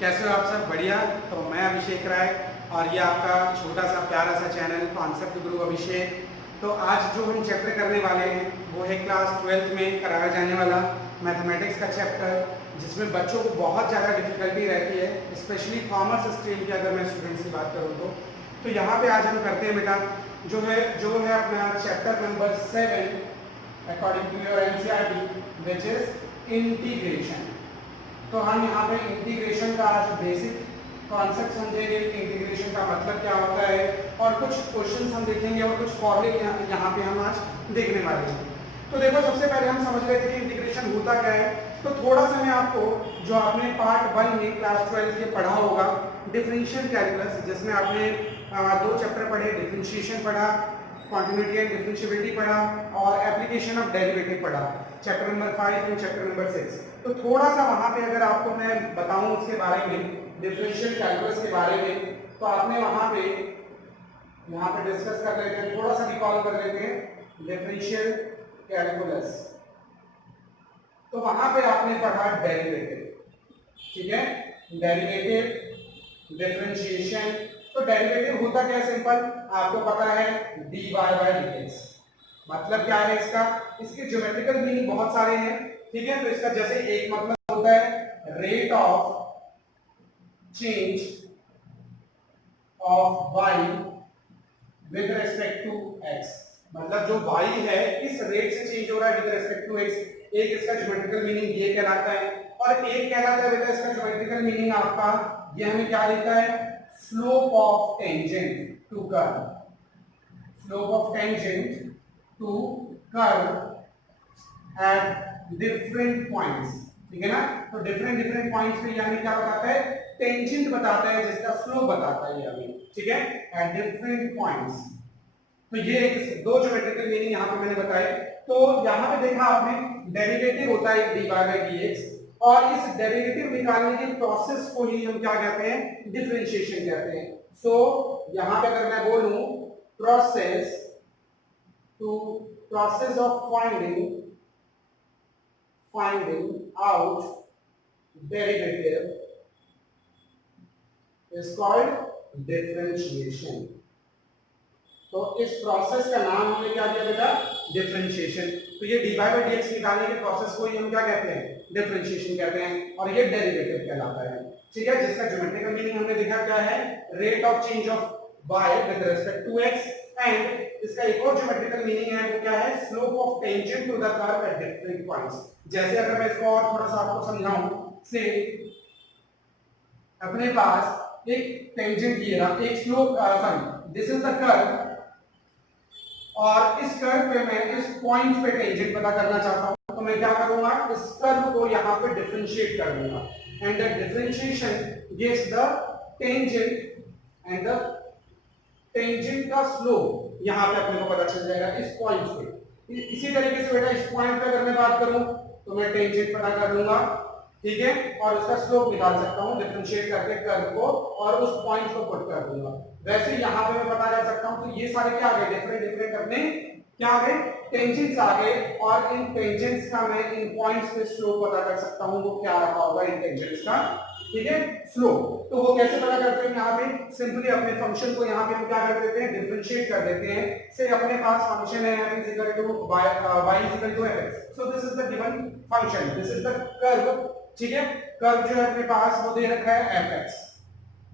कैसे हो आप सब? बढ़िया। तो मैं अभिषेक राय और ये आपका छोटा सा प्यारा सा चैनल कॉन्सेप्ट गुरु अभिषेक। तो आज जो हम चैप्टर करने वाले हैं वो है क्लास 12th में कराया जाने वाला मैथमेटिक्स का चैप्टर, जिसमें बच्चों को बहुत ज़्यादा डिफिकल्टी रहती है, स्पेशली कॉमर्स स्ट्रीम की अगर मैं स्टूडेंट्स की बात करूँ तो यहाँ पे आज हम करते हैं बेटा जो है अपना chapter number 7 according to your NCERT, which is integration. तो हम यहाँ पे इंटीग्रेशन का आज बेसिक कॉन्सेप्ट समझेंगे कि इंटीग्रेशन का मतलब क्या होता है, और कुछ क्वेश्चंस हम देखेंगे और कुछ फॉर्मूले यहाँ पे हम आज देखने वाले हैं। तो देखो, सबसे पहले हम समझ रहे थे कि इंटीग्रेशन होता क्या है। तो थोड़ा सा मैं आपको, जो आपने पार्ट 1 में क्लास 12 के पढ़ा होगा डिफरेंशियल कैलकुलस, जिसमें आपने दो चैप्टर पढ़े, डिफरेंशिएशन पढ़ा, कॉन्टिन्यूटी एंड डिफरेंशिएबिलिटी पढ़ा, और एप्लीकेशन ऑफ डेरिवेटिव पढ़ा, chapter number 5 and chapter number 6। तो थोड़ा सा वहां पे अगर आपको मैं बताऊं उसके बारे में, डिफरेंशियल कैलकुलस के बारे में, तो आपने वहां पे यहाँ पे डिस्कस कर लेते हैं, थोड़ा सा रिकॉल कर लेते हैं डिफरेंशियल कैलकुलस। तो वहां पे आपने पढ़ा डेरिवेटिव, ठीक है, डेरिवेटिव, डिफरेंशिएशन। तो डेरिवेटिव होता क्या है? सिंपल, आपको पता है dy बाय dx। मतलब क्या है इसका? इसके ज्योमेट्रिकल मीनिंग बहुत सारे हैं, ठीक है। तो इसका जैसे एक मतलब होता है rate of change of y with respect to x। मतलब जो y है इस रेट से चेंज हो रहा है विद रिस्पेक्ट टू x। एक इसका ज्योमेट्रिकल मीनिंग ये कहलाता है, और एक कहलाता है बेटा इसका ज्योमेट्रिकल मीनिंग आपका ये हमें क्या देता है? Slope of tangent to curve. Slope of tangent to curve at different points, ठीक है ना। तो डिफरेंट पॉइंट्स पे हमें क्या बताता है? टेंजेंट बताता है, जिसका स्लोप बताता है ये हमें, ठीक है, एट डिफरेंट पॉइंट्स। तो ये एक दो ज्योमेट्रिकल मीनिंग यहाँ पे मैंने बताए। तो यहाँ पे देखा आपने डेरिवेटिव होता है dy बाय dx, और इस डेरिवेटिव निकालने की प्रोसेस को ही हम क्या कहते हैं? डिफरेंशिएशन कहते हैं। सो यहाँ पे अगर मैं बोलूं process of finding out derivative is called differentiation। तो इस प्रोसेस का नाम हमने क्या दिया बेटा? डिफरेंशिएशन। तो ये dy बाय dx निकालने के प्रोसेस को ही हम क्या कहते हैं? डिफरेंशिएशन कहते हैं, और ये डेरिवेटिव कहलाता है, ठीक है, जिसका ज्योमेट्रिकल मीनिंग हमने देखा क्या है? Rate of change of y with respect to x, and इसका एक और ज्योमेट्रिकल मीनिंग है वो क्या है? Slope of tangent to the curve at different points. जैसे अगर मैं इसको और थोड़ा सा आपको समझाऊं, से अपने पास एक टेंजेंट ये रहा, एक slope, sorry, this is the curve, और इस कर्व पे मैं इस पॉइंट पे टेंजेंट पता करना चाहता हूं, तो मैं क्या करूंगा? इस कर्व को यहां पे डिफरेंशिएट कर दूंगा, and the differentiation gives the tangent, and the tangent का स्लोप यहां पे अपने को पता चल जाएगा इस पॉइंट पे। इसी तरीके से बेटा इस पॉइंट पे अगर मैं बात करूं तो मैं टेंजेंट पता कर लूंगा, ठीक है, और उसका स्लोप निकाल सकता हूं डिफरेंशिएट करके कर्व को, और उस पॉइंट को पुट कर दूंगा। वैसे यहां पे मैं पता कर सकता हूं। तो ये सारे क्या आ गए? डिफरेंट अपने क्या आ गए? टेंजेंट्स आ गए, और इन टेंजेंट्स का मैं इन पॉइंट्स पे स्लोप पता कर सकता हूं, वो क्या रहा होगा इन टेंजेंट्स का, ठीक है, स्लोप। तो वो कैसे पता करते हैं? यहाँ पे सिंपली अपने फंक्शन को यहाँ पे हम क्या कर देते हैं? डिफरेंशिएट कर देते हैं। से अपने पास फंक्शन है f is equal to y is equal to fx, so this is the given function, this is the curve, ठीक है। कर्व जो है अपने पास वो दे रखा है fx,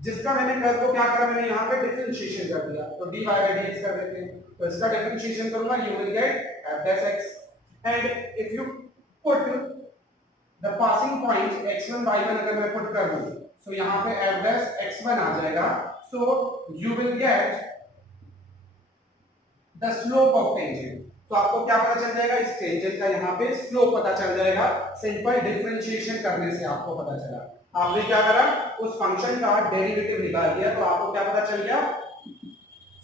जिसका मैंने कर्व को क्या करा? मैंने यहाँ पे डिफरेंशिएशन कर दिया, तो dy by dx कर देते हैं। तो इसका डिफरेंशिएशन करूंगा, you will get f dash x, and if you put the passing point x1 y1 अगर मैं पुट कर दूं, so यहाँ पे f dash x1 आ जाएगा, so you will get the slope of tangent। तो आपको क्या पता चल जाएगा? इस टेंजेंट का यहाँ पे स्लोप पता चल जाएगा, सिंपल डिफरेंशिएशन करने से आपको पता चला। आपने क्या करा? उस फंक्शन का डेरिवेटिव निकाल दिया, तो आपको क्या पता चल गया?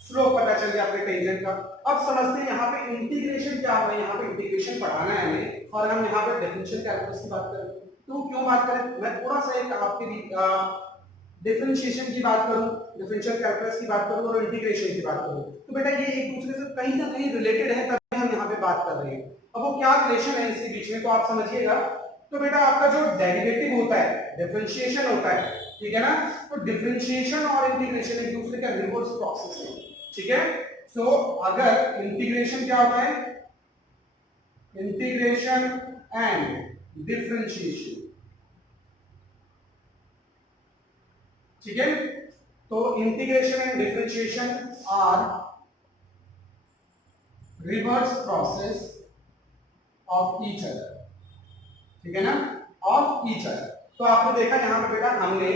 स्लोप पता चल गया अपने टेंजेंट का। अब समझते हैं यहाँ पे इंटीग्रेशन क्या है। यहाँ पे इंटीग्रेशन पढ़ाना है हमें, और हम यहाँ पे डिफरेंशियल कैलकुलस की बात करें। तो क्यों बात करें? मैं थोड़ा सा एक आपके डिफरेंशिएशन की बात करूं, डिफरेंशियल कैलकुलस की बात करूं, और इंटीग्रेशन की बात करूं, तो बेटा ये एक दूसरे से कहीं ना कहीं रिलेटेड है, तभी हम यहाँ पे बात कर रहे हैं। अब वो क्या रिलेशन है इसके बीच में, तो आप समझिएगा। तो बेटा आपका जो डेरिवेटिव होता है, डिफरेंशिएशन होता है, ठीक है ना, तो डिफरेंशिएशन और इंटीग्रेशन एक दूसरे का रिवर्स प्रोसेस है, ठीक है। सो अगर इंटीग्रेशन क्या होता है, इंटीग्रेशन एंड डिफरेंशिएशन, ठीक है। तो integration and differentiation are reverse process of each other, ठीक है ना, ऑफ ईच अदर। तो आपने देखा यहां पे बेटा हमने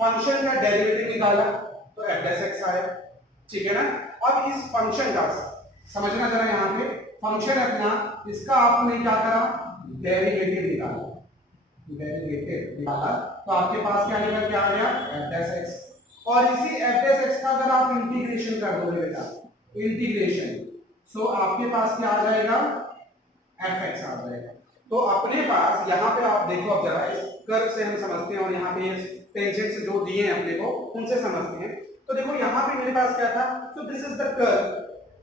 फंक्शन का डेरिवेटिव निकाला तो f डैश x आया, ठीक है ना। अब इस फंक्शन का समझना जरा, यहां पे फंक्शन है अपना, इसका आपने क्या करा, डेरिवेटिव निकाला, डेरिवेटिव निकाला तो आपके पास क्या निकल के आ गया, f डैश x। और इसी f डैश x का अगर आप इंटीग्रेशन कर दोगे बेटा, इंटीग्रेशन, सो आपके पास क्या आ जाएगा, fx आ जाएगा। तो अपने पास यहाँ पे आप देखो, अब जरा इस कर्व से हम समझते हैं और यहाँ पे टेंजेंट जो दिए हैं अपने को उनसे समझते हैं। तो देखो यहाँ पे मेरे पास क्या था, so this is the curve,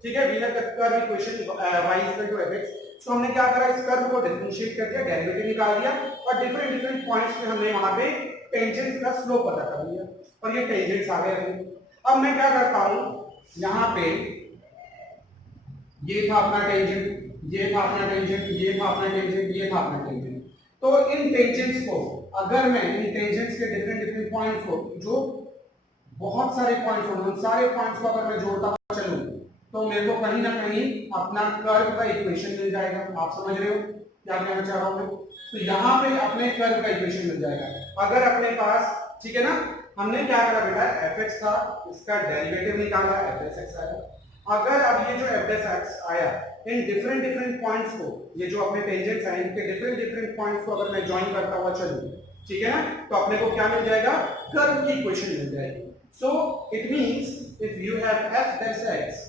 ठीक है, वीलर का curve equation y equal to fx। So हमने क्या करा, इस कर्व को डिफरेंशिएट कर दिया, डेरिवेटिव निकाल दिया और डिफरेंट डिफरेंट पॉइंट्स पे हमने वहां पे टेंजेंट का स्लोप पता कर लिया और ये टेंजेंट्स आ गए। अब मैं क्या करता हूं, यहाँ पे ये था अपना टेंजेंट, ये था अपना टेंजेंट, ये था अपना टेंजेंट, ये था अपना टेंजेंट। तो इन टेंजेंट्स को अगर मैं इन टेंजेंट्स के डिफरेंट डिफरेंट पॉइंट्स को, जो बहुत सारे पॉइंट्स होंगे, उन सारे पॉइंट्स को अगर मैं जोड़ता हुआ चलूं तो मेरे को कहीं ना कहीं अपना कर्व का इक्वेशन मिल जाएगा। आप समझ रहे हो क्या कहना चाह रहा हूं मैं? तो यहाँ पे अपने कर्व का इक्वेशन मिल जाएगा अगर अपने पास, ठीक है ना। हमने क्या करा बेटा, fx था, इसका डेरिवेटिव निकाला, f डैश x आया। अगर अब ये जो f डैश x आया, इन डिफरेंट डिफरेंट पॉइंट्स को, ये जो अपने टेंजेंट्स हैं इनके डिफरेंट डिफरेंट पॉइंट्स को अगर मैं ज्वाइन करता हुआ चलूं, ठीक है ना, तो अपने को क्या मिल जाएगा, कर्व की इक्वेशन मिल जाएगी। So it means if you have f dash x,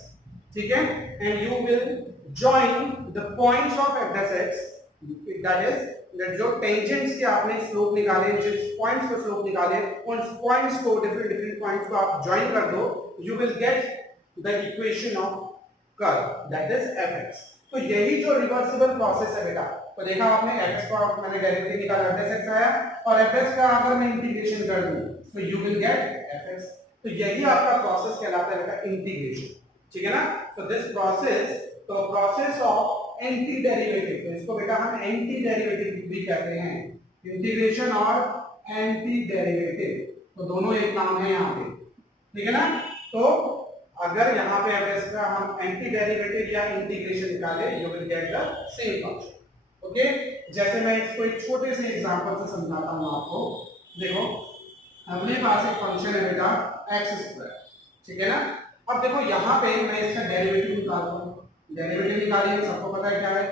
ठीक है, and you will join the points of f dash x, that is that जो टेंजेंट्स के आपने स्लोप निकाले, जिस पॉइंट्स पे स्लोप निकाले, उन पॉइंट्स को, डिफरेंट डिफरेंट पॉइंट्स को आप ज्वाइन कर दो, you will get the equation of curve, that is fx। तो यही जो रिवर्सिबल प्रोसेस है बेटा, तो देखा आपने fx को मैंने डेरिवेटिव निकाला, f डैश x आया, और fx का अगर मैं इंटीग्रेशन कर दूं तो यू विल गेट fx। तो यही आपका प्रोसेस कहलाता है बेटा, इंटीग्रेशन, ठीक है ना। तो दिस प्रोसेस, तो प्रोसेस ऑफ एंटी डेरिवेटिव, तो इसको बेटा हम एंटी डेरिवेटिव भी कहते हैं, इंटीग्रेशन और एंटी डेरिवेटिव, तो दोनों एक नाम है यहाँ पे, ठीक है ना। तो अगर यहाँ पे एवरेज का हम एंटी डेरिवेटिव या इंटीग्रेशन निकाले, you will get the same function. Okay, जैसे मैं इसको एक छोटे से एग्जांपल से समझाता हूँ आपको। देखो अपने पास एक फंक्शन है बेटा x², ठीक है ना। अब देखो यहाँ पे मैं इसका डेरिवेटिव निकालता हूँ, डेरिवेटिव निकालिए, सबको पता है क्या है,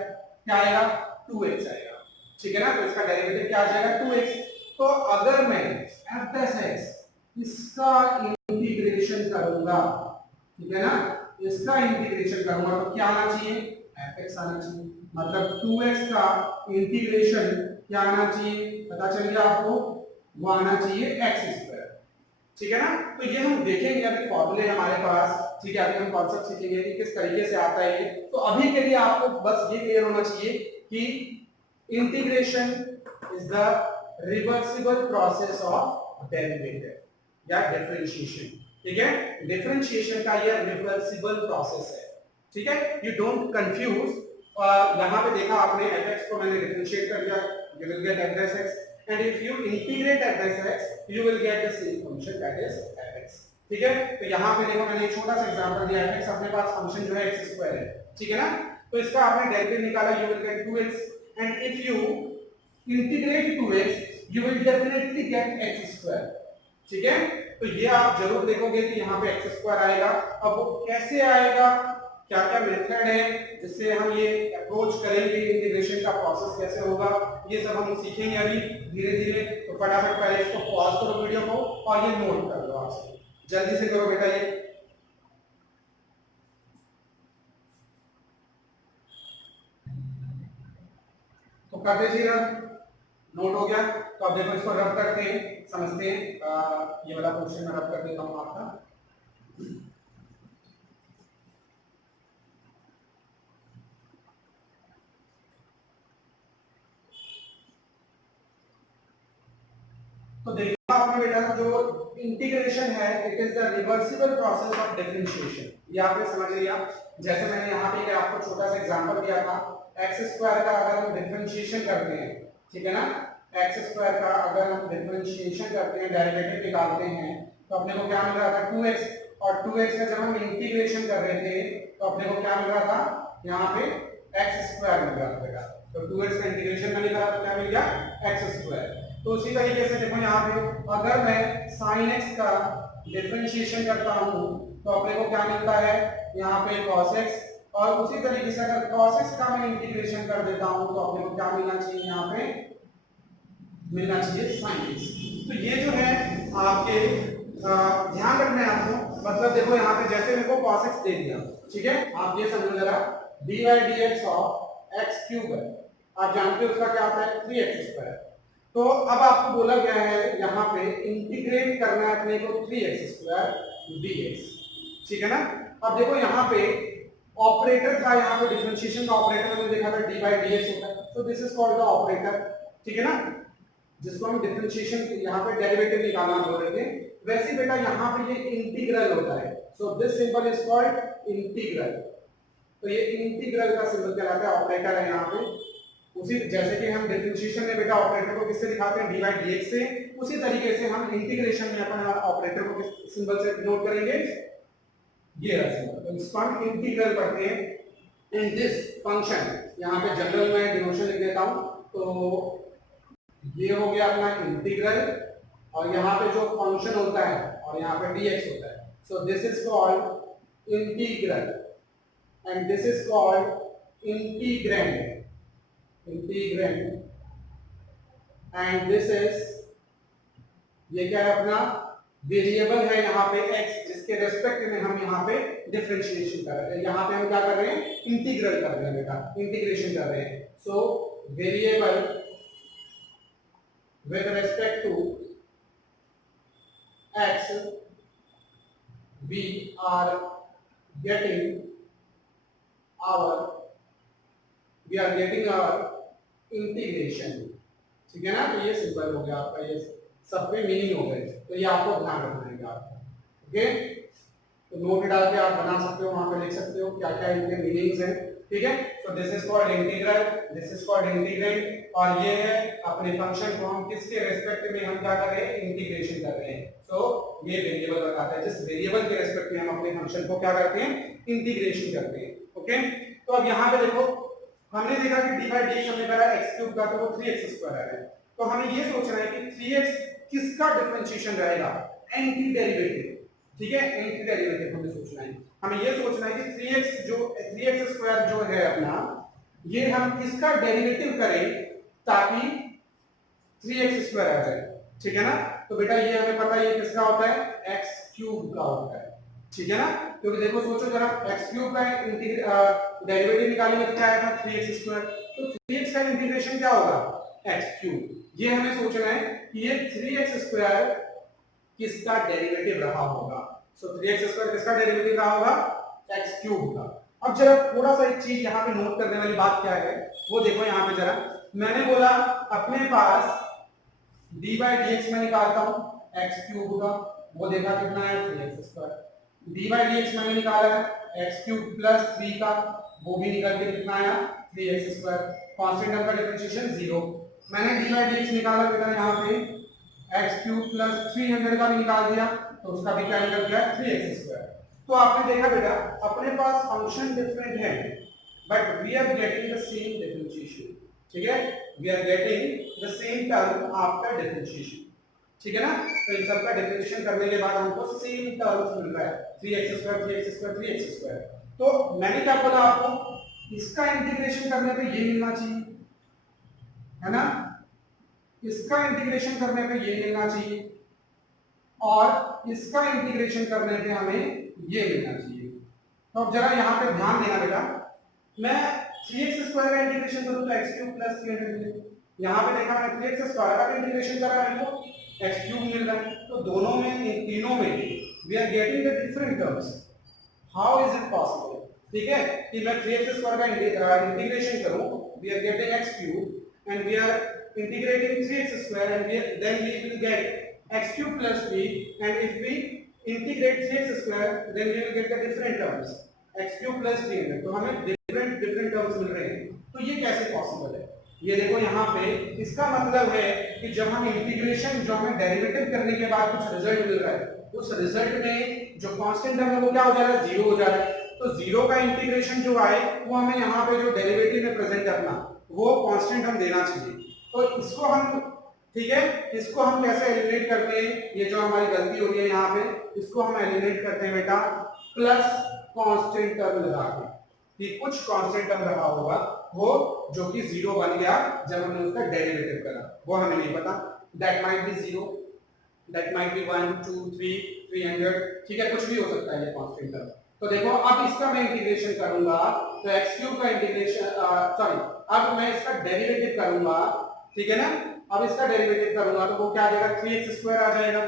क्या आएगा, 2x आएगा, ठीक है ना। तो इसका डेरिवेटिव क्या आ जाएगा, 2x। तो अगर मैं f डैश x इसका इंटीग्रेशन करूंगा, ठीक है ना, इसका इंटीग्रेशन करूंगा तो क्या आना चाहिए, fx आना चाहिए। मतलब 2x का इंटीग्रेशन क्या आना चाहिए, पता चल गया आपको, वो आना चाहिए x², ठीक है ना। तो ये हम देखेंगे, अभी फॉर्मूले हमारे पास, ठीक है, अभी हम कॉन्सेप्ट सीखेंगे कि किस तरीके से आता है ये। तो अभी के लिए आपको बस ये क्लियर होना चाहिए कि integration is the reversible process of derivative या डिफरेंशिएशन, ठीक है। डिफरेंशिएशन का ये रिवर्सिबल प्रोसेस है, ठीक है, यू डोंट कंफ्यूज। यहाँ पे देखा आपने fx को मैंने डिफरेंशिएट कर दिया, you will get f dash x, and if you integrate f dash x you will get the same function, that is fx, ठीक है। तो यहाँ पे देखो मैंने एक छोटा सा एग्जांपल दिया, fx अपने पास फंक्शन जो है x² है, ठीक है ना। तो इसका आपने डेरिवेटिव निकाला, you will get 2x, and if you integrate 2x you will definitely get x², ठीक है। तो ये आप जरूर देखोगे कि यहाँ पे x² आएगा। अब वो कैसे आएगा, क्या क्या मेथड है जिससे हम ये अप्रोच करेंगे, इंटीग्रेशन का प्रोसेस कैसे होगा, ये सब हम सीखेंगे अभी धीरे धीरे। तो फटाफट पहले इसको पॉज करो वीडियो को और ये नोट कर लो, आप जल्दी से करो बेटा ये। तो कर दीजिएगा, नोट हो गया। तो अब देखो इसको रब करते हैं, समझते हैं। ये वाला क्वेश्चन मैं रब कर देता हूँ आपका। तो देखो आपने बेटा जो इंटीग्रेशन है it is the reversible process of differentiation. ये आपने समझ लिया। जैसे मैंने यहाँ पे आपको छोटा सा एग्जांपल दिया था, एक्स स्क्वायर का अगर हम डिफरेंशिएशन करते हैं, ठीक है ना, एक्स स्क्वायर का अगर हम डिफरेंशिएशन करते हैं, डेरिवेटिव निकालते हैं, तो अपने को क्या मिल रहा था 2x, और 2x का जब हम इंटीग्रेशन कर रहे थे तो अपने को क्या मिल रहा था, यहाँ पे एक्स स्क्वायर मिल रहा था बेटा। तो 2x का इंटीग्रेशन मैंने करा तो क्या मिल गया, एक्स स्क्वायर। तो उसी तरीके से देखो यहाँ पे अगर मैं sin x का डिफरेंशिएशन करता हूँ तो अपने को क्या मिलता है, यहाँ पे cos x, और उसी तरीके से अगर cos x का मैं इंटीग्रेशन कर देता हूँ तो अपने को क्या मिलना चाहिए, यहाँ पे मिलना चाहिए sin x। तो ये जो है आपके ध्यान रखना है आपको, मतलब देखो यहाँ पे जैसे मेरे को cos x दे दिया, ठीक है, आप ये समझो जरा, dy dx of x cube है, आप जानते हो उसका क्या होता है 3x स्क्वायर। तो अब आपको बोला गया है यहाँ पे इंटीग्रेट करना है अपने को 3x स्क्वायर dx, ठीक है ना। अब देखो यहाँ पे ऑपरेटर था, यहाँ पे डिफरेंशिएशन का ऑपरेटर हमने देखा था dy dx होता है, तो this is called the operator, ठीक है ना, जिसको हम डिफरेंशिएशन यहाँ पे डेरिवेटिव निकालना बोल रहे थे। वैसे बेटा यहाँ पे ये इंटीग्रल होता है, so this symbol is called integral. तो ये इंटीग्रल का सिंबल कहलाता है, ऑपरेटर है यहाँ पे। उसी जैसे कि हम डिफरेंशिएशन में बेटा ऑपरेटर को किससे दिखाते हैं, dy dx से, उसी तरीके से हम इंटीग्रेशन में अपन ऑपरेटर को किस सिंबल से डिनोट करेंगे, ये रहा सिंबल। तो इसको हम इंटीग्रल पढ़ते हैं इन दिस फंक्शन। यहाँ पे जनरल में डिनोशन लिख देता हूँ, तो ये हो गया अपना इंटीग्रल, और यहाँ पे जो फंक्शन होता है और यहाँ पे dx होता है, सो this is called integral and this is called integrand, and this is, ये क्या है अपना वेरिएबल है यहाँ पे x, जिसके रेस्पेक्ट में हम यहाँ पे डिफरेंशिएशन कर रहे हैं, यहाँ पे हम क्या कर रहे हैं, इंटीग्रल कर रहे हैं बेटा, इंटीग्रेशन कर रहे हैं। So variable with respect to x we are getting our integration, ठीक है ना। तो ये सिंपल हो गया आपका, ये सब पे मीनिंग हो गए, तो ये आपको ध्यान रखना है आपको, ओके। तो नोट डाल के आप बना सकते हो, वहां पे लिख सकते हो क्या क्या इनके मीनिंग्स हैं, ठीक है। तो this is called integral, this is called integrand, और ये है अपने फंक्शन को हम किसके रेस्पेक्ट में हम क्या कर रहे हैं, इंटीग्रेशन कर रहे हैं। तो ये वेरिएबल बताता है, जिस वेरिएबल के रेस्पेक्ट में हम अपने फंक्शन को क्या करते हैं, इंटीग्रेशन करते हैं, ओके। तो अब यहाँ पे देखो हमने देखा कि dy dx हमने करा x क्यूब का, तो वो 3x स्क्वायर है। तो हमें ये सोचना है कि 3x किसका डिफरेंशिएशन रहेगा, एंटी डेरिवेटिव, ठीक है, एंटी डेरिवेटिव हमें सोचना है। हमें ये सोचना है कि 3x स्क्वायर जो है अपना, ये हम किसका डेरिवेटिव करें ताकि 3x स्क्वायर आ जाए, ठीक है ना। तो बेटा ये हमें पता है ये किसका होता है, x क्यूब का होता है, ठीक है ना। क्योंकि देखो सोचो जरा, x क्यूब का डेरिवेटिव निकालेंगे तो क्या आएगा 3x स्क्वायर, तो 3x का इंटीग्रेशन क्या होगा, x क्यूब। ये हमें सोचना है कि ये 3x स्क्वायर किसका डेरिवेटिव रहा होगा। सो 3x स्क्वायर किसका डेरिवेटिव रहा होगा, x क्यूब का। अब जरा थोड़ा सा एक चीज यहाँ पे नोट करने वाली बात क्या है, वो देखो यहाँ पे जरा, मैंने बोला अपने पास dy dx में निकालता हूँ x क्यूब का, वो देखा कितना है 3x स्क्वायर। dy dx मैंने निकाला है x क्यूब प्लस 3 का, वो भी निकल के कितना आया 3x स्क्वायर। कांस्टेंट टर्म का डिफरेंशिएशन 0। मैंने dy dx निकाला बेटा यहाँ पे x क्यूब प्लस 300 का भी निकाल दिया, तो उसका भी क्या निकल गया 3x स्क्वायर। तो आपने देखा बेटा अपने पास फंक्शन डिफरेंट है but we are getting the same differentiation, ठीक है, we are getting the same term after differentiation, ठीक है ना। तो इन सबका डिफरेंशिएशन करने के बाद हमको सेम टर्म्स मिल रहा है 3x square 3x square 3x square. तो मैंने क्या बोला आपको, इसका इंटीग्रेशन करने पे ये मिलना चाहिए, है ना, इसका इंटीग्रेशन करने पे ये मिलना चाहिए, और इसका इंटीग्रेशन करने पे हमें ये मिलना चाहिए। तो अब जरा यहाँ पे ध्यान देना बेटा, मैं 3x स्क्वायर का इंटीग्रेशन करूँ तो x क्यूब प्लस 300 मिलेगा। यहाँ पे देखा मैंने 3x स्क्वायर का इंटीग्रेशन करा है तो x क्यूब मिल रहा है। तो दोनों में, इन तीनों में we are getting the different terms. How is it possible, ठीक है, कि मैं 3x स्क्वायर का इंटीग्रेशन करूँ, we are getting x cube and we are integrating 3x square and then we will get x cube plus 3, and if we integrate 3x square then we will get the different terms x cube plus 300, तो हमें different terms मिल रहे हैं। तो ये कैसे possible है? ये देखो यहाँ पे, इसका मतलब है कि जब हम इंटीग्रेशन, जो हमें डेरिवेटिव करने के बाद कुछ रिजल्ट मिल रहा है, उस रिजल्ट में जो कांस्टेंट टर्म है वो क्या हो जा रहा है? जीरो हो जा रहा है। तो जीरो का इंटीग्रेशन जो आए वो हमें यहाँ पे जो डेरिवेटिव में प्रेजेंट करना, वो कांस्टेंट हम देना चाहिए। तो इसको हम, ठीक है, इसको हम कैसे एलिमिनेट करते हैं? ये जो हमारी गलती हो रही है यहाँ पे, इसको हम एलिमिनेट करते हैं बेटा प्लस कांस्टेंट टर्म लगा के, कि कुछ कांस्टेंट टर्म रहा होगा वो जो कि जीरो बन गया जब हमने उसका डेरिवेटिव करा, वो हमें नहीं पता। That might be zero, that might be 1 2 3 300, ठीक है, कुछ भी हो सकता है ये कांस्टेंट टर्म। तो देखो अब इसका मैं इंटीग्रेशन करूंगा तो x क्यूब का इंटीग्रेशन, सॉरी, अब मैं इसका डेरिवेटिव करूंगा, ठीक है ना, अब इसका डेरिवेटिव करूंगा तो वो क्या आ जाएगा? 3x स्क्वायर आ जाएगा,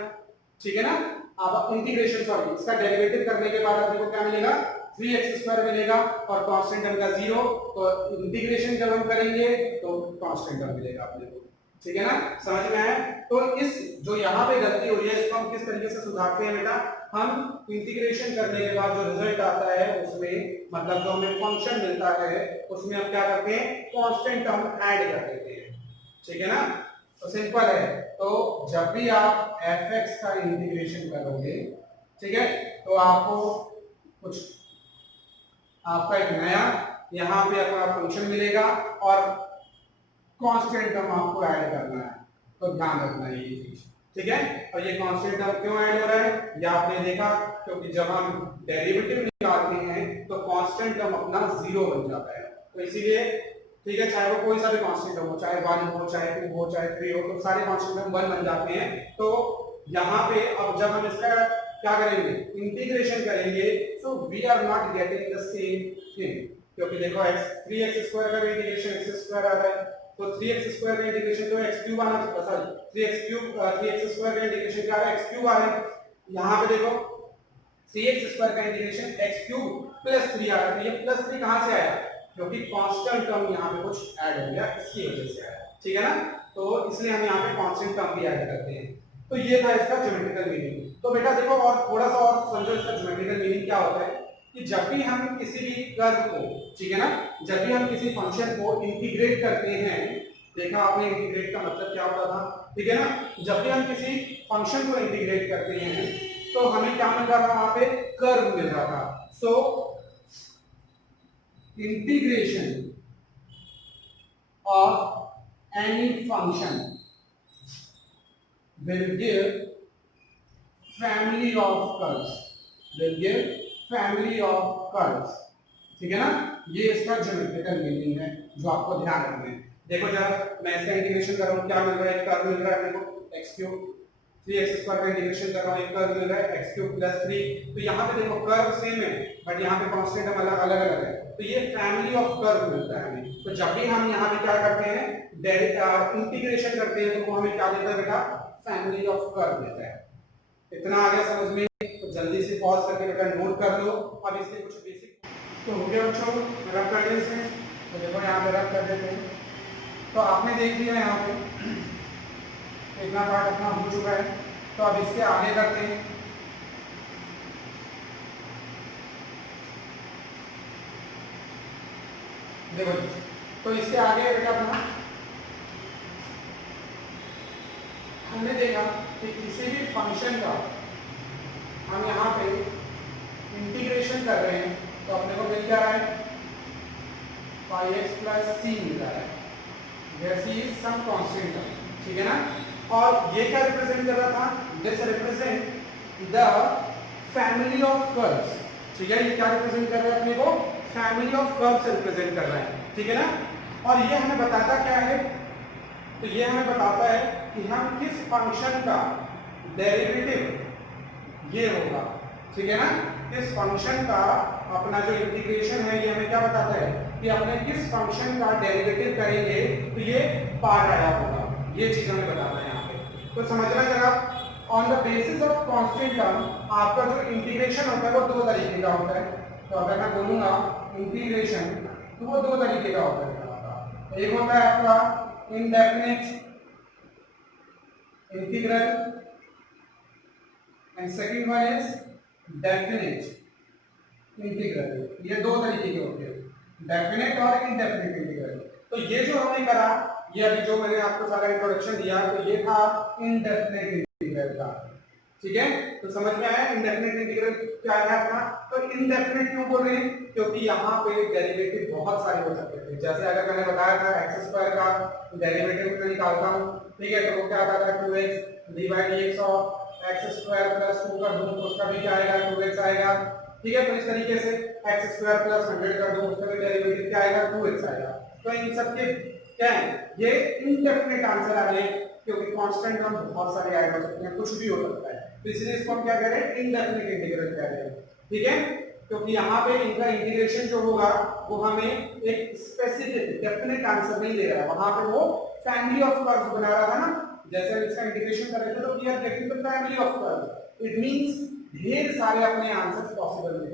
ठीक है ना। अब इंटीग्रेशन, सॉरी, इसका डेरिवेटिव करने के बाद अपने को क्या मिलेगा? 3x स्क्वायर मिलेगा और कांस्टेंट टर्म का जीरो, तो इंटीग्रेशन जब हम करेंगे तो कांस्टेंट टर्म मिलेगा अपने को, ठीक है ना, समझ में आया? तो इस जो यहाँ पे गलती हो रही है इसको हम किस तरीके से सुधारते हैं बेटा? हम इंटीग्रेशन करने के बाद जो रिजल्ट आता है उसमें, मतलब जो हमें फंक्शन मिलता है उसमें हम क्या करते हैं? कांस्टेंट टर्म ऐड कर देते हैं, ठीक है ना। तो सिंपल है। तो जब भी आप fx का इंटीग्रेशन करोगे, ठीक है, तो आपको कुछ, आपका एक नया यहाँ पे अपना फंक्शन मिलेगा और कांस्टेंट टर्म आपको ऐड करना है, तो ध्यान रखना है ये चीज, ठीक है। और ये कांस्टेंट टर्म क्यों ऐड हो रहा है? ये आपने देखा, क्योंकि जब हम डेरिवेटिव निकालते हैं तो कांस्टेंट टर्म अपना जीरो बन जाता है, तो इसीलिए, ठीक है, चाहे वो कोई सा भी कांस्टेंट टर्म हो, चाहे 1 हो, चाहे 2 हो, चाहे 3 हो, तो सारे कांस्टेंट टर्म 1 बन जाते हैं। तो यहाँ पे अब जब हम इसका क्या करेंगे? इंटीग्रेशन करेंगे, so we are not getting the same thing, क्योंकि देखो 3x स्क्वायर का इंटीग्रेशन x स्क्वायर आ रहा है, तो 3x स्क्वायर का इंटीग्रेशन तो x क्यूब आना चाहिए, सॉरी 3x स्क्वायर का इंटीग्रेशन क्या है? x क्यूब आ रहा है। यहाँ पे देखो 3x स्क्वायर का इंटीग्रेशन x क्यूब प्लस 3 आ रहा है, तो ये प्लस 3 कहाँ से आया? क्योंकि कांस्टेंट टर्म यहाँ पे कुछ ऐड हो गया, इसकी वजह से आया, ठीक है ना। तो इसलिए हम यहाँ पे कांस्टेंट टर्म भी ऐड करते हैं। तो ये था इसका ज्योमेट्रिकल मीनिंग। तो बेटा देखो और थोड़ा सा और समझो इसका ज्योमेट्रिकल मीनिंग क्या होता है, कि जब भी हम किसी भी कर्व को, ठीक है ना, जब भी हम किसी फंक्शन को इंटीग्रेट करते हैं, देखा आपने इंटीग्रेट का मतलब क्या होता था, ठीक है ना, जब भी हम किसी फंक्शन को इंटीग्रेट करते हैं तो हमें क्या मिल रहा था? वहां पे कर्व मिल रहा था। So integration of any function will give family of curves, will give family of curves, ठीक है ना। ये इसका ज्योमेट्रिकल मीनिंग है जो आपको ध्यान रखना है। देखो जब मैं इसका इंटीग्रेशन कर रहा हूँ क्या मिल रहा है? एक कर्व मिल रहा है मेरे को x क्यूब, 3x स्क्वायर का इंटीग्रेशन कर रहा हूँ, एक कर्व मिल रहा है x क्यूब प्लस 3। तो यहाँ पे देखो कर्व सेम है बट यहाँ पे कांस्टेंट हम अलग अलग है, तो ये फैमिली ऑफ कर्व मिलता है हमें। तो जब भी हम यहाँ पे क्या करते हैं? इंटीग्रेशन करते हैं तो वो हमें क्या देता है बेटा? फैमिली ऑफ कर्व देता है। इतना आ गया समझ में? तो जल्दी से पॉज करके बेटा नोट कर लो। अब इसके कुछ बेसिक तो हो गया बच्चों, रब कर देते हैं। तो देखो यहाँ पे रब कर देते हैं। तो आपने देख लिया यहाँ पे इतना पार्ट अपना हो चुका है। तो अब इसके आगे करते हैं। देखो तो इसके आगे बेटा अपना हमने देखा कि किसी भी फंक्शन का हम यहाँ पे इंटीग्रेशन कर रहे हैं तो अपने को मिल क्या रहा है? πx + c मिल रहा है, where c is some constant term, ठीक है ना। और ये क्या रिप्रेजेंट कर रहा था? This represent the family of curves, ठीक है। ये क्या रिप्रेजेंट कर रहा है अपने को? फैमिली ऑफ कर्व्स रिप्रेजेंट कर रहा है, ठीक है ना। और ये हमें बताता क्या है? तो ये हमें बताता है कि हम किस फंक्शन का डेरिवेटिव ये होगा, ठीक है ना। इस फंक्शन का अपना जो इंटीग्रेशन है ये हमें क्या बताता है कि अपने किस फंक्शन का डेरिवेटिव करेंगे तो ये पार्ट आया होगा। ये चीज हमें बताना है यहाँ पे। तो समझना जरा, on the basis of constant term आपका जो इंटीग्रेशन होता है वो दो तरीके का होता है। तो अगर मैं बोलूंगा इंटीग्रेशन तो वो दो तरीके का होता है। एक होता है आपका indefinite integral and second one is definite integral. ये दो तरीके के होते हैं, डेफिनेट और इनडेफिनेट इंटीग्रल। तो ये जो हमने करा, ये अभी जो मैंने आपको सारा इंट्रोडक्शन दिया, तो ये था इनडेफिनेट इंटीग्रल का। ठीक है, तो समझ में आया इनडेफिनेट इंटीग्रल क्या है अपना। तो इनडेफिनेट क्यों बोल रहे हैं, क्योंकि यहाँ पे डेरिवेटिव बहुत सारे हो सकते थे। जैसे अगर मैंने बताया था एक्स स्क्वायर का डेरिवेटिव मैं निकालता हूँ, ठीक है, तो वो क्या आता था 2x divide dx of x square plus 2 कर दूं तो उसका भी क्या आएगा 2x आएगा। ठीक है, तो इस तरीके से एक्स स्क्वायर प्लस 100 कर दूं उसका भी डेरिवेटिव क्या आएगा 2x आएगा। तो इन सब के क्या है, ये इनडेफिनेट आंसर आ गए, क्योंकि कांस्टेंट टर्म बहुत सारे ऐड हो सकते हैं, कुछ भी हो सकता है, तो इसलिए इसको हम क्या कह रहे हैं, इनडेफिनेट इंटीग्रल कह रहे हैं। ठीक है, क्योंकि यहाँ पे इनका इंटीग्रेशन जो होगा वो हमें एक स्पेसिफिक डेफिनेट आंसर नहीं दे रहा है, वहां पे वो फैमिली ऑफ कर्व्स बना रहा था ना, जैसे हम इसका इंटीग्रेशन कर रहे थे तो we are getting the family of curves. It means ढेर सारे अपने आंसर्स पॉसिबल थे।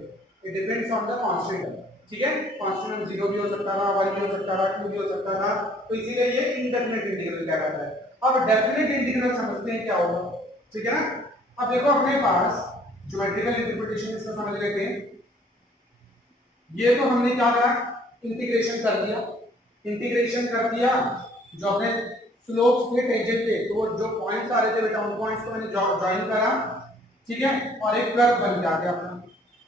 It depends on the constant. ठीक है, कांस्टेंट 0 भी हो सकता था, 1 भी हो सकता था, 2 भी हो सकता था, तो इसीलिए ये इनडेफिनेट इंटीग्रल कहलाता है। अब डेफिनेट इंटीग्रल समझते हैं क्या होगा। ठीक है ना, अब देखो अपने पास ज्योमेट्रिकल इंटरप्रिटेशन इसका समझ लेते हैं। ये तो हमने क्या करा, इंटीग्रेशन कर दिया। इंटीग्रेशन कर दिया, जो अपने स्लोप्स थे टेंजेंट थे, तो जो पॉइंट्स आ रहे थे बेटा उन पॉइंट्स को मैंने ज्वाइन करा। ठीक है, और एक कर्व बन गया अपना।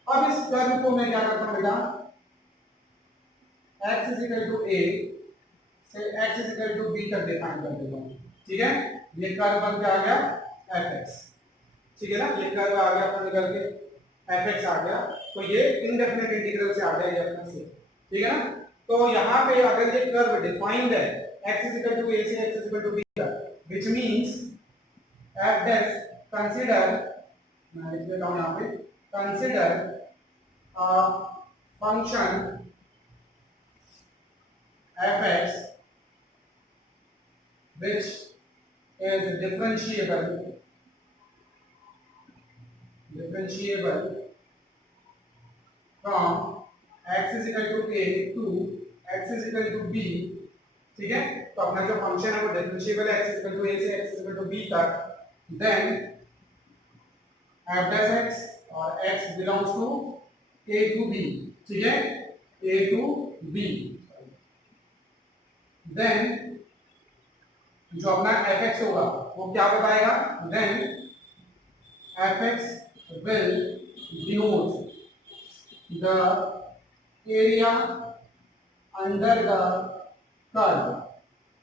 अब इस कर्व को मैं क्या करता हूं बेटा, x is equal to a से x is equal to b तक डिफाइन कर देता हूं। ठीक है, ये कर्व बन के आ गया fx। ठीक है ना, ये कर्व आ गया अपना निकल के fx आ गया, तो ये इनडेफिनेट इंटीग्रल से आ गया ये अपना से। ठीक है ना, तो यहाँ पे अगर ये कर्व डिफाइंड है x is equal to a से x is equal to b तक, which means f dash consider, मैं लिख देता हूं यहाँ पे, consider a function fx which is differentiable from x is equal to a to x is equal to b। ठीक है, तो अपना जो फंक्शन है वो डिफरेंशिएबल है x is equal to a से x is equal to b तक, then f dash x और x belongs to a to b। ठीक है, a to b, then जो अपना fx होगा वो क्या बताएगा, then fx will denote the area under the curve.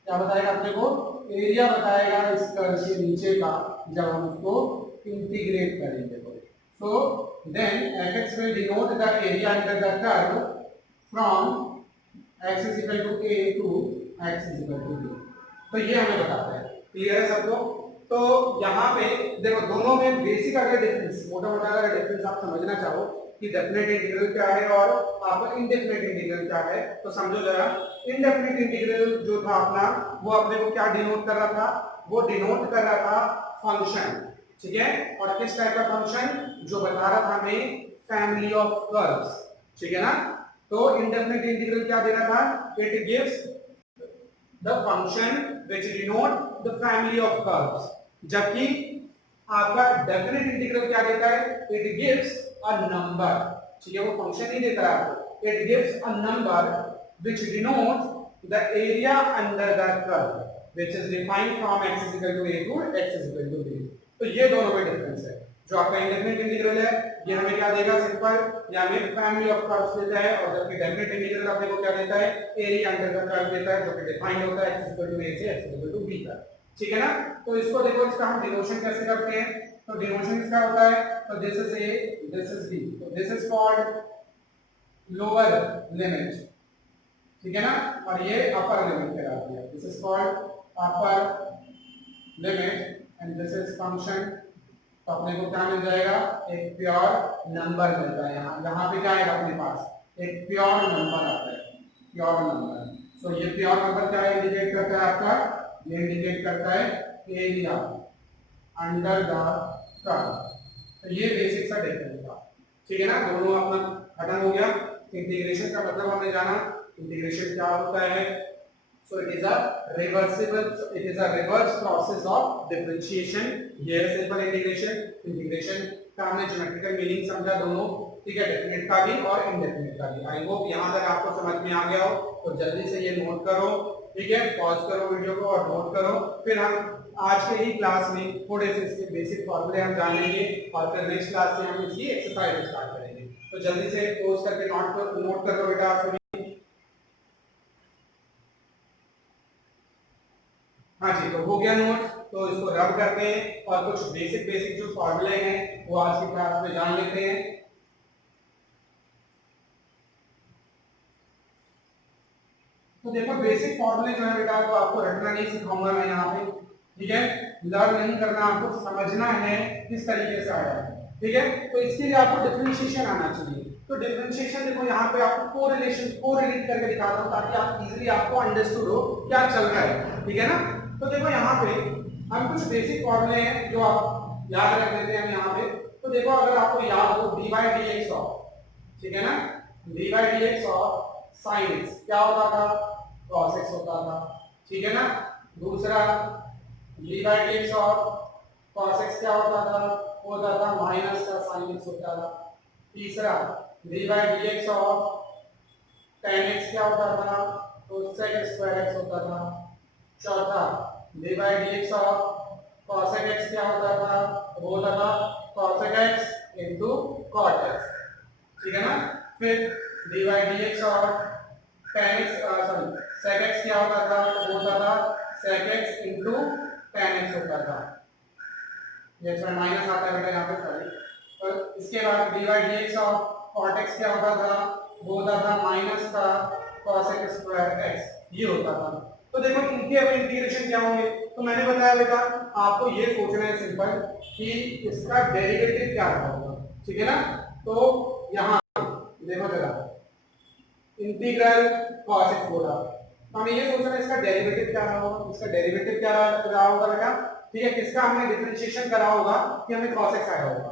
क्या बताएगा अपने को, एरिया बताएगा इस कर्व के नीचे का जब हम उसको इंटीग्रेट करेंगे। So then fx will denote the area under the curve from x is equal to a to x is equal to b। तो ये हमें बताता है। क्लियर है सबको। तो यहाँ पे देखो दोनों में बेसिक अगर डिफरेंस, मोटा मोटा अगर डिफरेंस आप समझना चाहो कि डेफिनेट इंटीग्रल क्या है और आपका इनडेफिनेट इंटीग्रल क्या है, तो समझो जरा। इनडेफिनेट इंटीग्रल जो था अपना, वो अपने को क्या डिनोट कर रहा था, वो डिनोट कर रहा था फंक्शन। ठीक है, और किस टाइप का फंक्शन, जो बता रहा था हमें फैमिली ऑफ कर्व्स। ठीक है ना, तो इनडेफिनेट इंटीग्रल क्या दे रहा था, it gives the function which denote the family of curves, जबकि आपका डेफिनेट इंटीग्रल क्या देता है, इट गिव्स अ नंबर। ठीक है, वो फंक्शन नहीं देता है आपको, it gives a number which denote the area under the curve which is defined from x is equal to a to x is equal to b। तो ये दोनों में डिफरेंस है। जो आपका इंडेफिनेट इंटीग्रल है ये हमें क्या देगा, सिंपल, या हमें फैमिली ऑफ कर्व्स देता है, और जबकि डेफिनेट इंटीग्रल अपने को क्या देता है, एरिया अंडर द कर्व देता है, जो कि डिफाइंड होता है x is equal to a से x is equal to b तक। ठीक है ना, तो इसको देखो, इसका हम डिनोशन कैसे करते हैं। तो डिनोशन इसका होता है, तो this is a, this is b, तो this is called lower limit. ठीक है ना, और ये अपर लिमिट कहलाती है। This is called upper limit and this is function. तो अपने को क्या मिल जाएगा, एक प्योर नंबर मिलता है। यहाँ पे क्या है अपने पास एक प्योर नंबर आता है, प्योर नंबर। सो ये प्योर नंबर क्या इंडिकेट करता है आपका, ये इंडिकेट करता है एरिया अंडर द कर्व। तो ये बेसिक सा डिफरेंस था। ठीक है ना, दोनों अपना खत्म हो गया। इंटीग्रेशन का मतलब हमने जाना, इंटीग्रेशन क्या होता है, So it is a reversible, it is a reverse process of differentiation. Here simple integration, integration का हमने ज्योमेट्रिकल मीनिंग समझा दोनों, ठीक है, डेफिनेट का भी और इनडेफिनेट का भी। आई होप यहाँ तक आपको समझ में आ गया हो, तो जल्दी से ये नोट करो, ठीक है, पॉज करो वीडियो को और नोट करो। फिर हम आज के ही क्लास में थोड़े से इसके बेसिक फॉर्मूले हम जानेंगे और फिर नेक्स्ट क्लास से हम इसकी एक्सरसाइज स्टार्ट करेंगे। तो जल्दी से पॉज करके नोट कर लो बेटा आप सभी। हाँ जी, तो हो गया नोट, तो इसको रब करते हैं और कुछ बेसिक जो फॉर्मूले हैं वो आज की क्लास में जान लेते हैं। तो देखो बेसिक फॉर्मूले जो है बेटा तो आपको रटना नहीं सिखाऊंगा मैं यहाँ पे, ठीक है, लर्न नहीं करना, आपको समझना है किस तरीके से आया है, ठीक है। तो इसके लिए आपको डिफरेंशिएशन आना चाहिए। तो डिफरेंशिएशन देखो यहाँ पे आपको कोरिलेट करके दिखा रहा हूँ ताकि आप इजीली आपको अंडरस्टूड हो क्या चल रहा है, ठीक है ना। तो देखो यहाँ पे हम कुछ बेसिक फॉर्मूले हैं जो आप याद रख लेते हैं यहाँ पे। तो देखो अगर आपको याद हो dy dx ऑफ, ठीक है ना, dy dx of sin x क्या होता था, cos x होता था, ठीक है ना। दूसरा dy dx of cos x क्या होता था माइनस का sin x होता था। तीसरा dy dx of tan x क्या होता था, तो sec स्क्वायर x होता था। चौथा dy dx of cosec x क्या होता था, वो होता था cosec x into cot x, ठीक है ना। फिर dy dx of tan x sec x क्या होता था, वो होता था sec x into tan x होता था। ये इसमें माइनस आता है बेटा यहाँ पे, सॉरी। और इसके बाद dy dx of cot x क्या होता था, वो होता था माइनस का cosec स्क्वायर x, ये होता था। तो देखो इनके अब इंटीग्रेशन क्या होंगे, तो मैंने बताया बेटा आपको ये सोचना है सिंपल कि इसका डेरिवेटिव क्या होगा, ठीक है ना। तो यहाँ देखो जरा इंटीग्रल cos x बोला, तो हमें ये सोचना है इसका डेरिवेटिव क्या रहा होगा, इसका डेरिवेटिव क्या रहा होगा बेटा, ठीक है। किसका हमने डिफरेंशिएशन करा होगा कि हमें cos x आया होगा,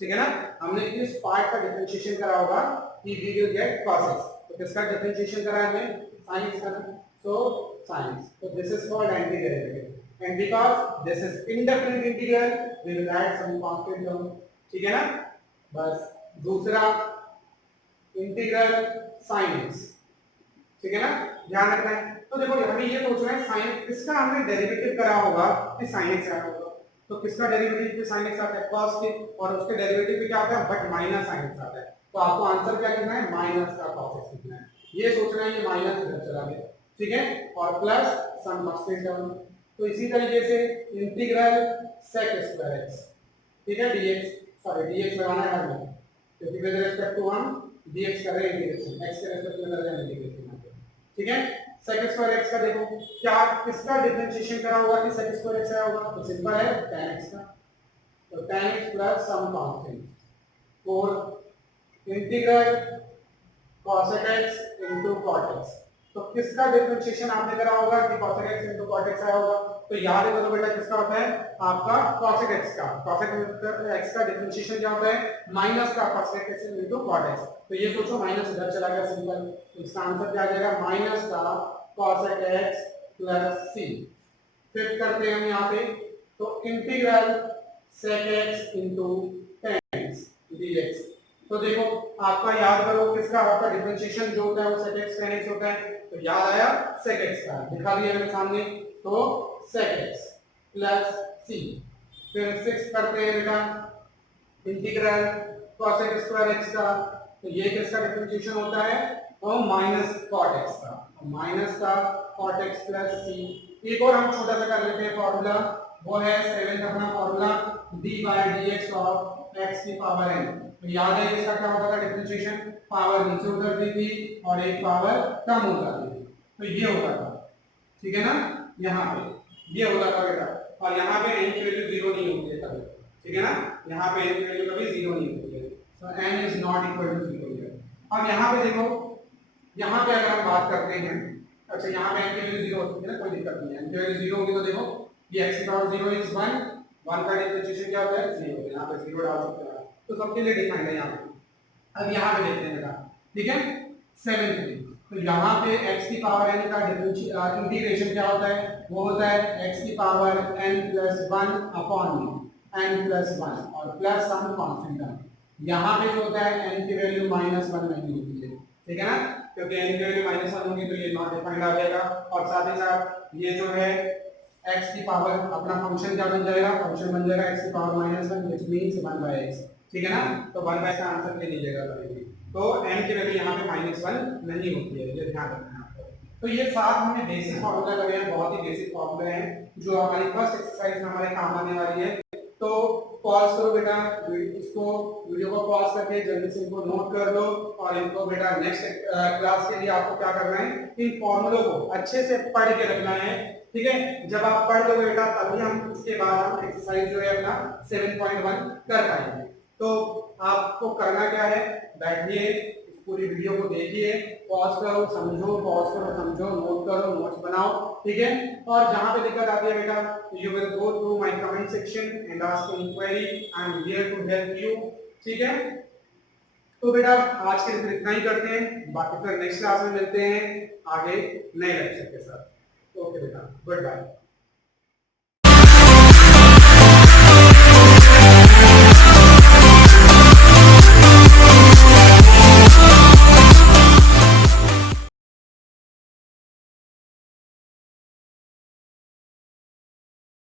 ठीक है ना। हमने इस पार्ट का डिफरेंशिएशन करा होगा कि we will get cos x, तो किसका डिफरेंशिएशन करा है हमें sin x का, so sin x, so this is called antiderivative and because this is indefinite integral we will add some constant term, ठीक है ना। बस दूसरा इंटीग्रल sin x, ठीक है ना, ध्यान रखना है। तो देखो हमें ये सोचना है sin किसका हमने डेरिवेटिव करा होगा कि sin x आया होगा, तो किसका डेरिवेटिव पे sin x आता है cos के, और उसके डेरिवेटिव पे क्या आता है बट माइनस sin x आता है। तो आपको आंसर क्या करना है, माइनस का cos x लिखना है, ये सोचना है ये माइनस इधर चला गया, ठीक है, और प्लस सम कांस्टेंट टर्म। तो इसी तरीके से इंटीग्रल sec स्क्वायर x, ठीक है, dx सॉरी dx लगाना है हमें क्योंकि विद रिस्पेक्ट टू हम dx कर रहे हैं इंटीग्रेशन, x के रिस्पेक्ट में कर रहे हैं इंटीग्रेशन, ठीक है। sec स्क्वायर x का देखो क्या किसका डिफरेंशिएशन करा होगा कि sec स्क्वायर x आया होगा, तो सिंपल है tan x का, तो tan x plus some constant और integral cosec x into cot x, तो किसका डिफरेंशिएशन आपने करा होगा कि cosec x into cot x आया होगा, तो याद करो बेटा किसका होता है आपका cosec x का, cosec x का डिफरेंशिएशन क्या होता है माइनस का cosec x into cot x, तो ये सोचो माइनस इधर चला गया सिंपल, तो इसका आंसर क्या आ जाएगा माइनस का cosec x प्लस c। फिर करते हैं हम यहाँ पे, तो integral sec x into tan x dx, तो देखो आपका याद करो किसका आपका डिफरेंशिएशन जो होता है वो sec x tan x होता है, तो याद आया sec x का दिखा दिया मेरे सामने, तो sec x प्लस c। फिर 6 करते हैं बेटा इंटीग्रल cosec स्क्वायर x का, तो ये किसका डिफरेंशिएशन होता है वो माइनस cot x का, माइनस का cot x प्लस c। एक और हम छोटा सा कर लेते हैं फॉर्मूला, वो है 7th अपना formula d by dx of x की पावर n, तो याद है इसका क्या होता था डिफरेंशिएशन, पावर नीचे उतरती थी और एक पावर कम हो जाती थी, तो ये होता था, ठीक है ना, यहाँ पे ये होता था बेटा, और यहाँ पे n की वैल्यू 0 नहीं होती है कभी, ठीक है ना, यहाँ पे n की वैल्यू कभी 0 नहीं होती है, तो n is not equal to 0 here. अब यहाँ पे देखो, यहाँ पे अगर हम बात करते हैं, अच्छा यहाँ पे n की वैल्यू 0 हो सकती है ना, कोई दिक्कत नहीं है, n की वैल्यू 0 होगी तो देखो ये x की पावर 0 इज 1, 1 का डिफरेंशिएशन क्या होता है 0, यहाँ पे 0 डाल सकते हैं, तो सबके लिए डिफाइंड है यहाँ पे। अब यहाँ पे देखते हैं बेटा, ठीक है 7 3, तो यहाँ पे x की पावर n का इंटीग्रेशन क्या होता है, वो होता है x की power n plus 1 upon n plus 1 और प्लस सम कांस्टेंट टर्म। यहाँ पे जो होता है n की वैल्यू -1 नहीं होती है, ठीक है ना, क्योंकि n की वैल्यू -1 होगी तो ये नॉट डिफाइंड आ जाएगा। और साथ ही साथ ये जो है x की पावर अपना फंक्शन क्या बन जाएगा, फंक्शन बन जाएगा x की पावर -1 व्हिच मींस 1/x, ठीक है ना। तो 1/x का आंसर ले लीजिएगा कभी भी। तो n की वैल्यू यहाँ पे -1 नहीं होती है, ये ध्यान रखना है आपको। तो ये सात हमने बेसिक फार्मूला लगे हैं, बहुत ही बेसिक फार्मूले हैं जो हमारी फर्स्ट एक्सरसाइज में हमारे काम आने वाली है। तो पॉज करो बेटा, इसको वीडियो को पॉज करके जल्दी से इनको नोट कर लो और इनको बेटा नेक्स्ट क्लास के लिए आपको क्या करना है, इन फॉर्मूलों को अच्छे से पढ़ के रखना है, ठीक है। जब आप पढ़ लोगे बेटा तभी हम इसके बाद हम एक्सरसाइज जो है अपना 7.1 कर पाएंगे। तो आपको करना क्या है, बैठिए, इस पूरी वीडियो को देखिए, पॉज करो समझो, पॉज करो समझो, नोट करो, नोट्स बनाओ, ठीक है। और जहां पे दिक्कत आती है बेटा, you will go through my comment section and ask any query, I am here to help you, ठीक है। तो बेटा आज के लिए इतना ही करते हैं, बाकी फिर नेक्स्ट क्लास में मिलते हैं आगे नए लेक्चर के साथ। ओके बेटा, गुड बाय।